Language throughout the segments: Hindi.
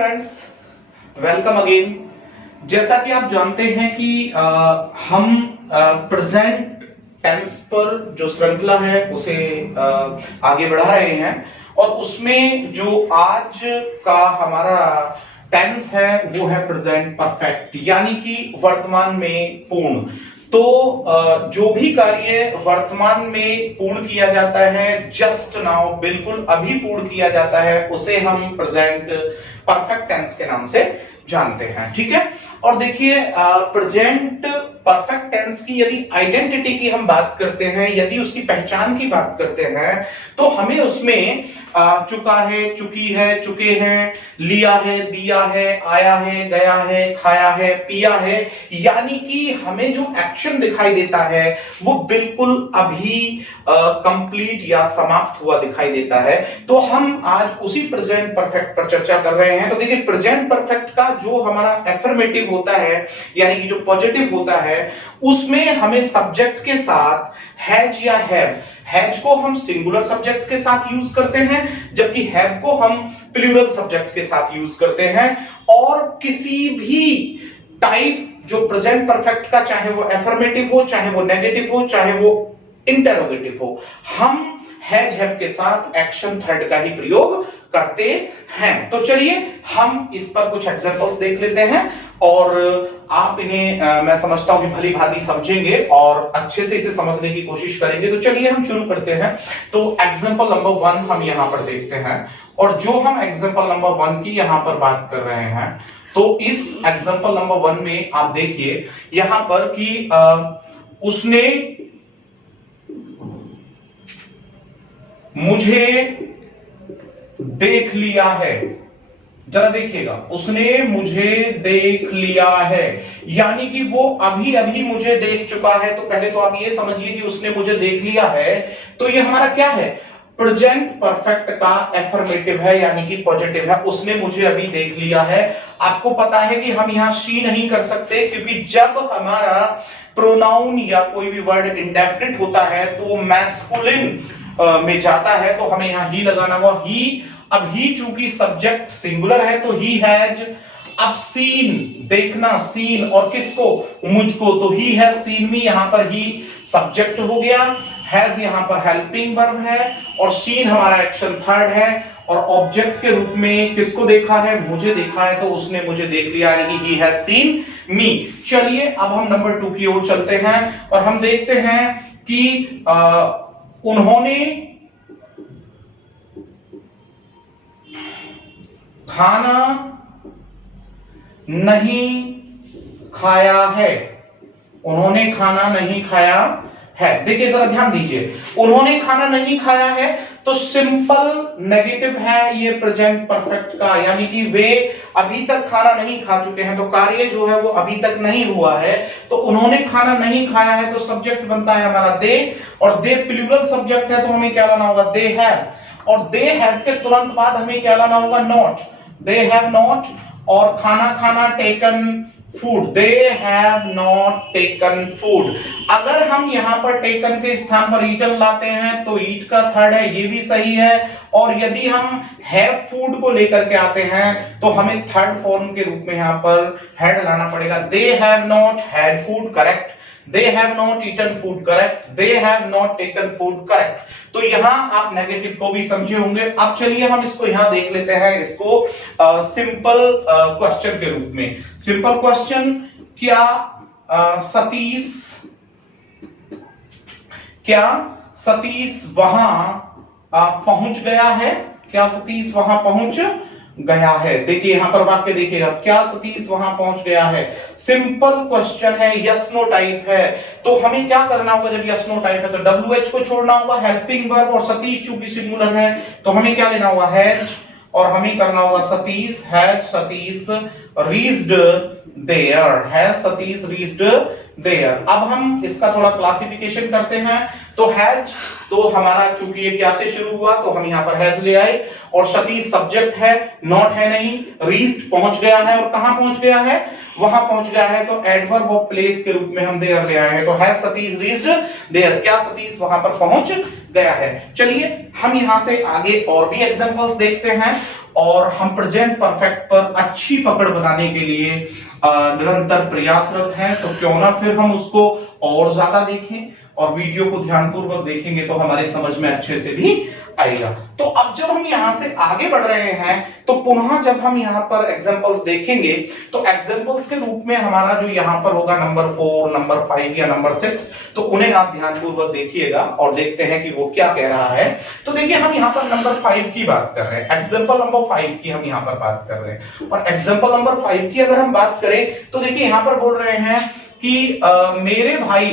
Friends, welcome again. जैसा कि आप जानते हैं कि हम प्रेजेंट टेंस पर जो श्रृंखला है उसे आगे बढ़ा रहे हैं और उसमें जो आज का हमारा टेंस है वो है प्रेजेंट परफेक्ट, यानी कि वर्तमान में पूर्ण। तो जो भी कार्य वर्तमान में पूर्ण किया जाता है, जस्ट नाउ, बिल्कुल अभी पूर्ण किया जाता है, उसे हम प्रेजेंट परफेक्ट टेंस के नाम से जानते हैं। ठीक है। और देखिए, प्रेजेंट परफेक्ट टेंस की यदि आइडेंटिटी की हम बात करते हैं, यदि उसकी पहचान की बात करते हैं, तो हमें उसमें चुका है, चुकी है, चुके हैं, लिया है, दिया है, आया है, गया है, खाया है, पिया है, यानी कि हमें जो एक्शन दिखाई देता है वो बिल्कुल अभी कंप्लीट या समाप्त हुआ दिखाई देता है। तो हम आज उसी प्रेजेंट परफेक्ट पर चर्चा कर रहे हैं। तो देखिए, प्रेजेंट परफेक्ट का जो हमारा एफर्मेटिव होता है, यानी कि जो पॉजिटिव होता है, उसमें हमें सब्जेक्ट के साथ हैज या हैज को हम सिंगुलर सब्जेक्ट के साथ यूज करते हैं, जबकि हैव को हम प्लूरल सब्जेक्ट के साथ यूज करते हैं। और किसी भी टाइप जो प्रेजेंट परफेक्ट का, चाहे वो एफर्मेटिव हो, चाहे वो नेगेटिव हो, चाहे वो इंटेरोगेटिव हो, हम हैज हैव के साथ एक्शन थर्ड का ही प्रयोग करते हैं। तो चलिए हम इस पर कुछ एग्जांपल्स देख लेते हैं और आप इन्हें मैं समझता हूं कि भली भांति समझेंगे और अच्छे से इसे समझने की कोशिश करेंगे। तो चलिए हम शुरू करते हैं। तो एग्जांपल नंबर 1 हम यहां पर देखते हैं, और जो हम एग्जांपल नंबर 1 की यहां पर बात कर रहे हैं, तो इस एग्जांपल नंबर 1 में आप देखिए यहां पर कि उसने मुझे देख लिया है। जरा देखिएगा, उसने मुझे देख लिया है, यानी कि वो अभी अभी मुझे देख चुका है। तो पहले तो आप ये समझिए कि उसने मुझे देख लिया है, तो ये हमारा क्या है? प्रेजेंट परफेक्ट का एफर्मेटिव है, यानी कि पॉजिटिव है। उसने मुझे अभी देख लिया है। आपको पता है कि हम यहां शी नहीं कर सकते, क्योंकि जब हमारा प्रोनाउन या कोई भी वर्ड इंडेफिनिट होता है तो मैस्कुलिन में जाता है, तो हमें यहां ही लगाना हुआ। ही, अब ही चूंकि सब्जेक्ट सिंगुलर है तो ही हैज। अब सीन, देखना, सीन, और किसको? मुझको, तो ही हैज सीन मी, यहां पर ही सब्जेक्ट हो गया, हैज यहां पर हेल्पिंग वर्ब है, और सीन हमारा एक्शन थर्ड है, और ऑब्जेक्ट के रूप में किसको देखा है? मुझे देखा है, तो उसने मुझे देख लिया, यानी कि ही हैज सीन मी। चलिए अब हम नंबर 2 की ओर चलते हैं और हम देखते हैं कि उन्होंने खाना नहीं खाया है। उन्होंने खाना नहीं खाया है। देखिए जरा ध्यान दीजिए, उन्होंने खाना नहीं खाया है तो सिंपल नेगेटिव है ये प्रेजेंट परफेक्ट का, यानी कि वे अभी तक खाना नहीं खा चुके हैं, तो कार्य जो है वो अभी तक नहीं हुआ है। तो उन्होंने खाना नहीं खाया है, तो सब्जेक्ट बनता है हमारा दे, और दे प्लूरल सब्जेक्ट है, तो हमें क्या लाना होगा? They have. और दे हैव के तुरंत बाद हमें क्या लाना होगा? नॉट। They have not. और खाना खाना taken food, they have not taken food. अगर हम यहां पर टेकन के स्थान पर ईटन लाते हैं तो ईट का थर्ड है, ये भी सही है। और यदि हम हैव फूड को लेकर के आते हैं तो हमें थर्ड फॉर्म के रूप में यहां पर हैड लाना पड़ेगा। They have not had food, correct. They have not eaten food, correct. They have not taken food, correct. तो यहां आप नेगेटिव को भी समझे होंगे। अब चलिए हम इसको यहां देख लेते हैं, इसको सिंपल क्वेश्चन के रूप में। सिंपल क्वेश्चन, क्या सतीश वहां पहुंच गया है? क्या सतीश वहां पहुंच गया है? देखिए यहां पर वाक्य देखिएगा, क्या सतीश वहां पहुंच गया है। सिंपल क्वेश्चन है, यस नो टाइप है, तो हमें क्या करना होगा? जब यस नो टाइप है तो WH को छोड़ना होगा, हेल्पिंग वर्ब, और सतीश चूंकि सिंगुलर है तो हमें क्या लेना होगा? हैज, और हमें करना होगा Satish has Satish reached there, has Satish reached there. अब हम इसका थोड़ा क्लासिफिकेशन करते हैं। तो हैज, तो हमारा चूंकि ये क्या से शुरू हुआ तो हम यहां पर हैज ले आए, और सतीश सब्जेक्ट है, नॉट है नहीं, रीच्ड पहुंच गया है, और कहां पहुंच गया है? वहां पहुंच गया है, तो एडवर्ब ऑफ प्लेस के रूप में हम देयर ले आए हैं। तो हैज सतीश रीच्ड देयर, क्या सतीश वहां पर पहुंच गया है। चलिए हम यहां से आगे और भी एग्जांपल्स देखते हैं और हम प्रेजेंट परफेक्ट पर अच्छी पकड़ बनाने के लिए निरंतर प्रयासरत हैं। तो क्यों ना फिर हम उसको और ज्यादा देखें और वीडियो को ध्यानपूर्वक देखेंगे तो हमारे समझ में अच्छे से भी आएगा। तो अब जब हम यहां से आगे बढ़ रहे हैं तो पुनः जब हम यहां पर एग्जांपल्स देखेंगे तो एग्जांपल्स के रूप में हमारा जो यहां पर होगा नंबर 4, नंबर 5 या नंबर 6, तो उन्हें आप ध्यानपूर्वक देखिएगा और देखते हैं कि वो क्या कह रहा है। तो देखिए हम यहां पर नंबर 5 की बात कर रहे हैं, एग्जांपल नंबर 5 की हम यहां पर बात कर रहे हैं। और एग्जांपल नंबर 5 की अगर हम बात करें तो देखिए यहां पर बोल रहे हैं कि मेरे भाई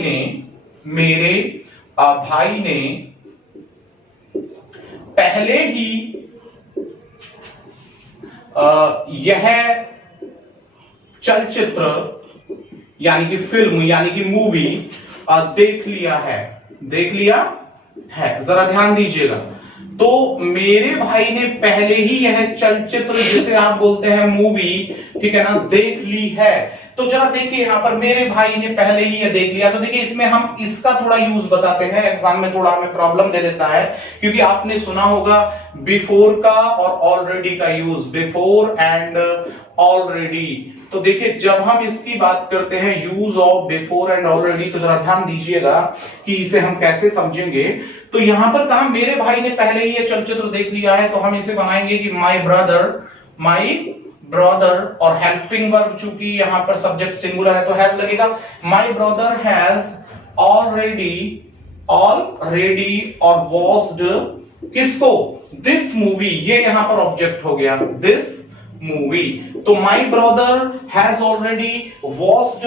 ने पहले ही यह चलचित्र यानी कि फिल्म यानी कि मूवी देख लिया है। जरा ध्यान दीजिएगा। तो मेरे भाई ने पहले ही यह चलचित्र जिसे आप बोलते हैं मूवी, ठीक है ना, देख ली है। तो जरा देखिए यहां पर मेरे भाई ने पहले ही यह देख लिया। तो देखिए इसमें हम इसका थोड़ा यूज बताते हैं, एग्जाम में थोड़ा हमें प्रॉब्लम दे देता है क्योंकि आपने सुना होगा बिफोर का और ऑलरेडी का यूज, बिफोर एंड ऑलरेडी। तो देखिए जब हम इसकी बात करते हैं use of before and already, तो जरा ध्यान दीजिएगा कि इसे हम कैसे समझेंगे। तो यहां पर कहा मेरे भाई ने पहले ही यह चलचित्र देख लिया है, तो हम इसे बनाएंगे कि माई ब्रदर और हेल्पिंग वर्ब, चूंकि यहां पर सब्जेक्ट सिंगुलर है तो हैज लगेगा। माई ब्रदर हैज ऑलरेडी और वॉच्ड किसको, दिस मूवी, ये यहां पर ऑब्जेक्ट हो गया, दिस मूवी। तो my brother has already watched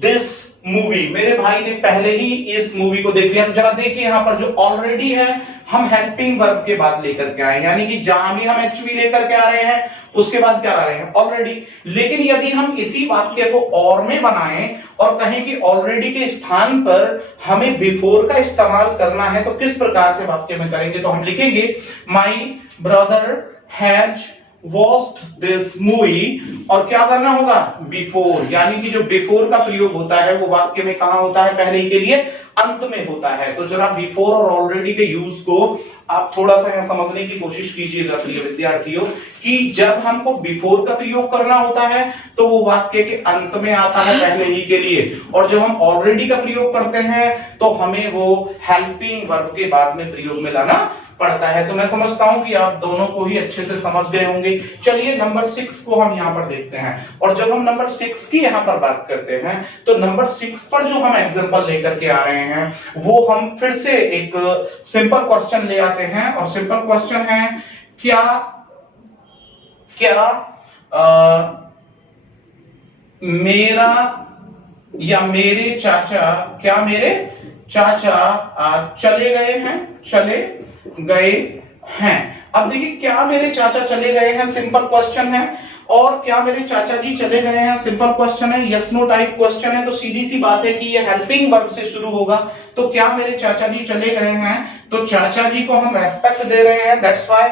this movie, मेरे भाई ने पहले ही इस मूवी को देख लिया। तो जरा देखिए यहां पर जो ऑलरेडी है हम हेल्पिंग वर्ब के बाद लेकर के आए, यानी कि जहां भी हम एचवी लेकर के आ रहे हैं उसके बाद क्या आ रहे हैं, ऑलरेडी। लेकिन यदि हम इसी वाक्य को और में बनाएं और कहें कि ऑलरेडी के स्थान पर हमें बिफोर का इस्तेमाल करना है, तो किस प्रकार से वाक्य में करेंगे, तो हम लिखेंगे my brother has watched this movie, और क्या करना होगा, बिफोर, यानी कि जो बिफोर का प्रयोग होता है वो वाक्य में कहां होता है, पहले के लिए अंत में होता है। तो जरा बिफोर और ऑलरेडी के यूज को आप थोड़ा सा यहां समझने की कोशिश कीजिएगा प्रिय विद्यार्थियों, कि जब हमको बिफोर का प्रयोग करना होता है तो वो वाक्य के अंत में आता है पहले ही के लिए, और जब हम ऑलरेडी का प्रयोग करते हैं तो हमें वो हेल्पिंग वर्ब के बाद में प्रयोग में लाना पड़ता है। तो मैं समझता हूं कि आप दोनों को ही अच्छे से समझ गए होंगे। चलिए नंबर 6 को हम यहां पर देखते हैं, और जब हम नंबर 6 की यहां पर बात करते हैं तो नंबर 6 पर जो हम एग्जांपल लेकर के आ रहे हैं वो हम फिर से एक सिंपल क्वेश्चन ले आते हैं, और सिंपल क्वेश्चन है क्या मेरा या मेरे चाचा, क्या मेरे चाचा चले गए हैं। अब देखिए क्या मेरे चाचा चले गए हैं सिंपल क्वेश्चन है, और क्या मेरे चाचा जी चले गए हैं सिंपल क्वेश्चन है, यस नो टाइप क्वेश्चन है। तो सीधी सी बात है कि ये हेल्पिंग वर्ब से शुरू होगा। तो क्या मेरे चाचा जी चले गए हैं, तो चाचा जी को हम रेस्पेक्ट दे रहे हैं, दैट्स व्हाई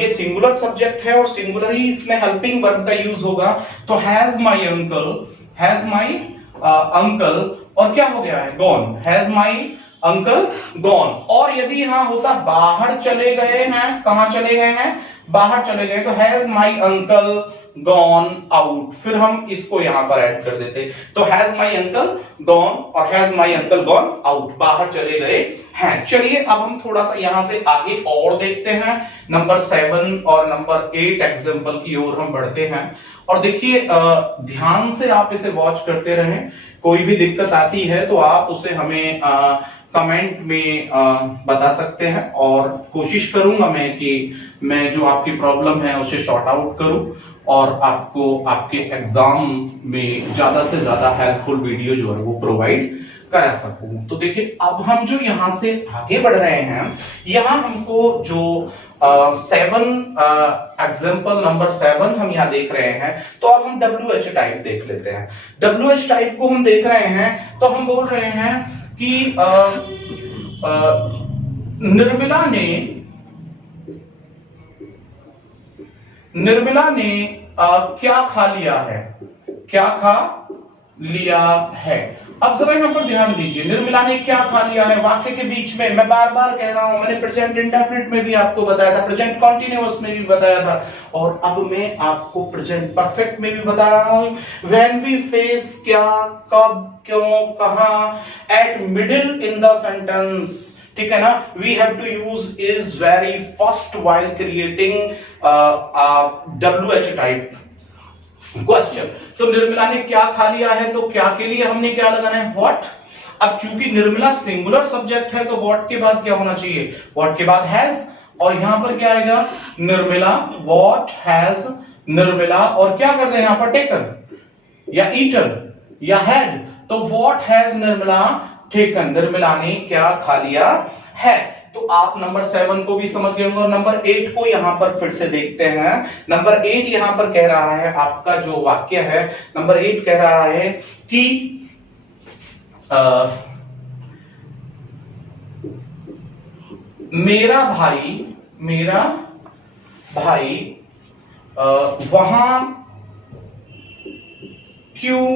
ये सिंगुलर सब्जेक्ट है और सिंगुलर ही इसमें हेल्पिंग वर्ब का यूज होगा। तो हैज माई अंकल और क्या हो गया है, gone, has my uncle gone. और यदि यहां होता बाहर चले गए हैं, कहां चले गए हैं, बाहर चले गए, तो has my uncle gone out, फिर हम इसको यहां पर ऐड कर देते। तो हैज माई अंकल गॉन और has my uncle gone out, बाहर चले गए हैं। चलिए अब हम थोड़ा सा यहां से आगे और देखते हैं, नंबर 7 और नंबर 8 एग्जांपल की ओर हम बढ़ते हैं। और देखिए ध्यान से आप इसे वॉच करते रहें, कोई भी दिक्कत आती है तो आप उसे हमें कमेंट में बता सकते हैं, और कोशिश करूंगा मैं कि मैं जो आपकी प्रॉब्लम है उसे सॉर्ट आउट करूं और आपको आपके एग्जाम में ज्यादा से ज्यादा हेल्पफुल वीडियो जो है वो प्रोवाइड करा सकूं। तो देखिए अब हम जो यहां से आगे बढ़ रहे हैं, यहां हमको जो 7 एग्जांपल नंबर 7 हम यहां देख रहे हैं, तो अब हम WH टाइप देख लेते हैं। WH टाइप को हम देख रहे हैं तो हम बोल रहे हैं कि निर्मला ने क्या खा लिया है, क्या खा लिया है। अब जरा यहाँ पर ध्यान दीजिए, निर्मला ने क्या खा लिया है, वाक्य के बीच में मैं बार बार कह रहा हूं, मैंने प्रेजेंट इंडेफिनिट में भी आपको बताया था, प्रेजेंट कॉन्टिन्यूअस में भी बताया था, और अब मैं आपको प्रेजेंट परफेक्ट में भी बता रहा हूं। व्हेन वी फेस, क्या, कब, क्यों, कहां, at middle in the sentence, ठीक है ना, we have to use is very first while creating WH type question. तो निर्मला ने क्या खा लिया है, तो क्या के लिए हमने क्या लगाना है, व्हाट। अब चूंकि निर्मला सिंगुलर सब्जेक्ट है तो व्हाट के बाद क्या होना चाहिए, व्हाट के बाद हैज, और यहां पर क्या आएगा, निर्मला, व्हाट हैज निर्मला, और क्या करते हैं यहां पर, टेकन या ईटन या हैड, तो what has Nirmala taken, Nirmala ने क्या खा लिया है। तो आप नंबर 7 को भी समझ गए होंगे, और नंबर 8 को यहां पर फिर से देखते हैं। नंबर 8 यहां पर कह रहा है, आपका जो वाक्य है नंबर 8 कह रहा है कि मेरा भाई वहां क्यों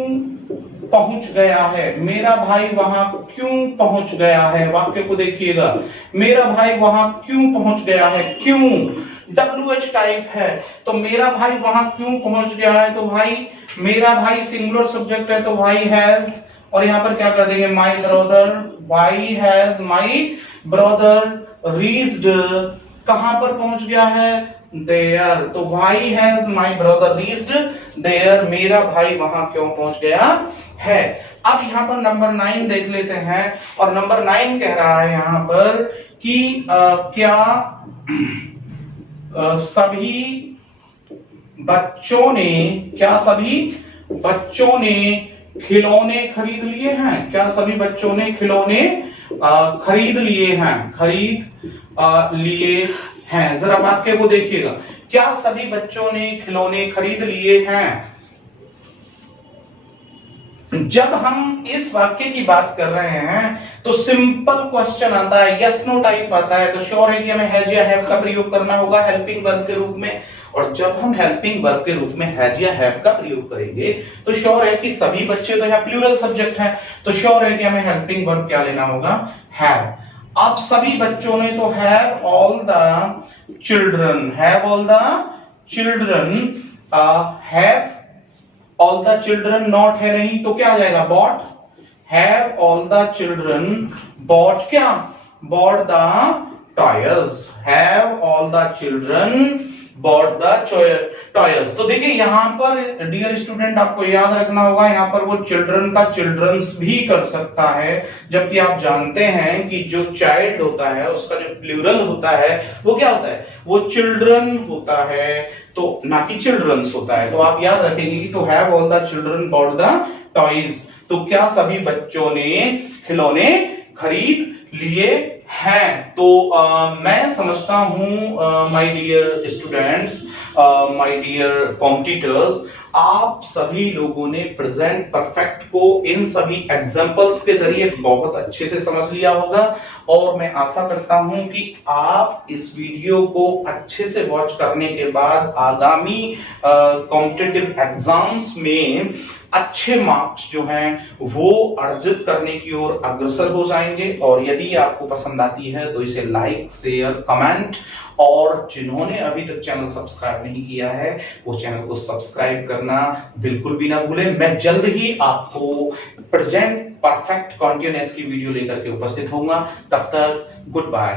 पहुंच गया है, मेरा भाई वहां क्यों पहुंच गया है। वाक्य को देखिएगा, मेरा भाई वहां क्यों पहुंच गया है, क्यों WH टाइप है, तो मेरा भाई वहां क्यों पहुंच गया है, तो भाई मेरा भाई सिंगुलर सब्जेक्ट है तो भाई हैज, और यहां पर क्या कर देंगे, my brother, why has my brother reached, कहां पर पहुंच गया है, देयर, तो why has my brother reached there, मेरा भाई वहां क्यों पहुंच गया है। अब यहां पर नंबर 9 देख लेते हैं, और नंबर 9 कह रहा है यहां पर कि क्या सभी बच्चों ने खिलौने खरीद लिए हैं, क्या सभी बच्चों ने खिलौने खरीद लिए हैं, जरा वाक्य को देखिएगा, क्या सभी बच्चों ने खिलौने खरीद लिए हैं। जब हम इस वाक्य की बात कर रहे हैं तो सिंपल क्वेश्चन आता है, यस नो टाइप आता है, तो श्योर है कि हमें हैज या हैव का प्रयोग करना होगा हेल्पिंग वर्ब के रूप में, और जब हम हेल्पिंग वर्ब के रूप में हैज या हैव का प्रयोग करेंगे तो श्योर है कि सभी बच्चे, तो यहाँ प्लूरल सब्जेक्ट है, तो श्योर है कि हमें हेल्पिंग वर्ब क्या लेना होगा, हैव। अब सभी बच्चों ने, तो have all the children, have all the children, have all the children not है नहीं, तो क्या आ जाएगा, bought, have all the children bought, क्या, bought the toys, have all the children bought the toys. तो देखिए यहां पर डियर स्टूडेंट आपको याद रखना होगा, यहां पर वो चिल्ड्रन का चिल्ड्रंस भी कर सकता है, जबकि आप जानते हैं कि जो चाइल्ड होता है उसका जो प्लूरल होता है वो क्या होता है, वो चिल्ड्रन होता है, तो ना कि चिल्ड्रंस होता है। तो आप याद रखेंगे कि तो have all the children bought the toys, तो क्या सभी बच्चों ने खिलौने खरीद लिए हैं। तो मैं समझता हूं my dear students, my dear competitors, आप सभी लोगों ने प्रेजेंट परफेक्ट को इन सभी एग्जांपल्स के जरिए बहुत अच्छे से समझ लिया होगा, और मैं आशा करता हूं कि आप इस वीडियो को अच्छे से वॉच करने के बाद आगामी कॉम्पिटिटिव एग्जाम्स में अच्छे मार्क्स जो हैं वो अर्जित करने की ओर अग्रसर हो जाएंगे। और यदि आपको पसंद आती है तो इसे लाइक, शेयर, कमेंट, और जिन्होंने अभी तक चैनल सब्सक्राइब नहीं किया है वो चैनल को सब्सक्राइब करना बिल्कुल भी ना भूलें। मैं जल्द ही आपको प्रेजेंट परफेक्ट कॉन्टिन्यूअस की वीडियो लेकर के उपस्थित होऊंगा। तब तक गुड बाय।